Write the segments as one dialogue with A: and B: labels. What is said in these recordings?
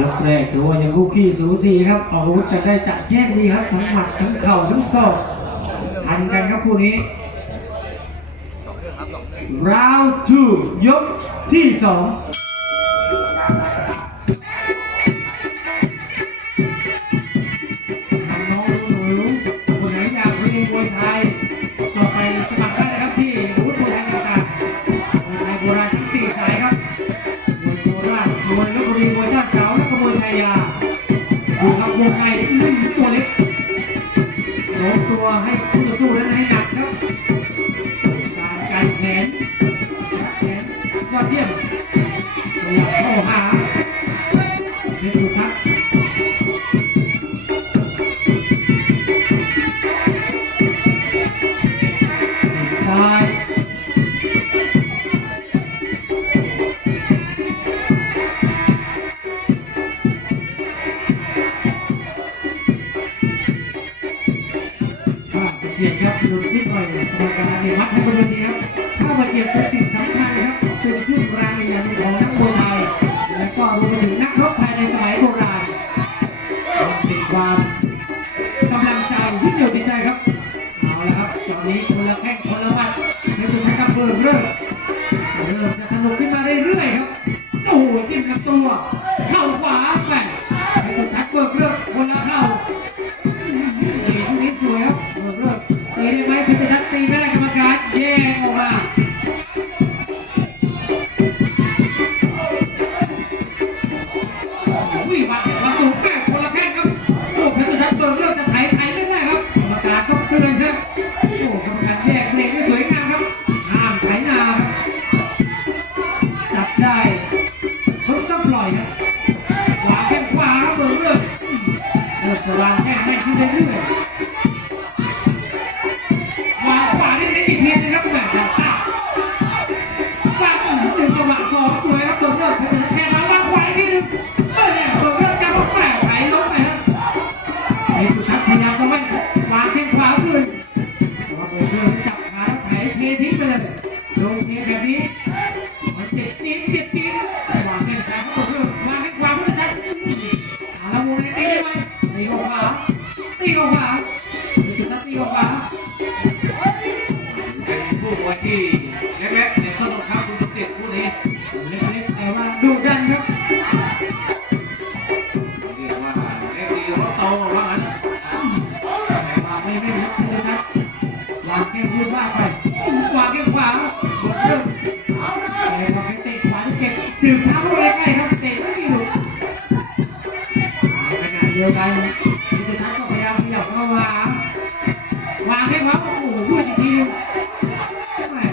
A: ยกแรกถือว่ายังลูกขี้สูสีครับออกอาวุธจะได้จะแจ้งดีครับ ทั้งหมัดทั้งเข่าทั้งศอกทันกันครับคู่นี้ round two ยกที่สอง ดีมวยหน้าขาวและขโมยชายยาดูครับวงในนุ่มีตัวเล็กโน้มตัวให้คู่ต่อสู้นั้นให้หนักครับการไก่แขนแขนยอดเยี่ยมขยับเข้าหาเป็นสุทัศน์ กรรมการเนี่ยมัดให้บนเวทีครับถ้าบาดเจ็บเป็ วิ่งมาเดี๋ยวมาสูงแก้คนละแข้งครับโอ้พิจารณาเปิดเริ่มจะไถไถไม่ได้ครับกรรมการต้องเตือนครับโอ้กรรมการแยกเบรกได้สวยงามครับห้ามไถนาครับจับได้พิ่งต้องปล่อยครับขวาแข้งขวาครับเปิดเริ่มเริ่มจะวางแข้งไม่ขึ้นเรื่อย ลยลงเทแบบนี้มันเจ็บจี๊ดเจ็บจี๊ดวางแข้งซ้ายของตัวเลือกวางแข้งขวาเพื่อจะเอาละวงในตีได้ไหมตีออกขวาตีออกขวาไอ้าตีออกขวา
B: ผู้มวยที่ เอาละเตะขวาเตะเก็บสืบ
A: เท้าเข้าไปใกล้ครับ
B: เตะไม่มีหลุดขณะเดียวกั
A: นพิจารณาก็พยายามขยับเข้ามาวางให้เขาโอ้โหพูดอีกทีนึงแหม่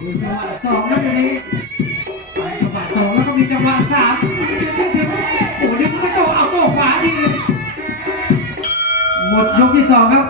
A: ดูจังหวะสองแล้วเดี๋ยวนี้จังหวะสองแล้วก็มีจังหวะสามโอ้โหดึงไม่โตเอาโตขวาทีนึงหมดยกที่สองครับ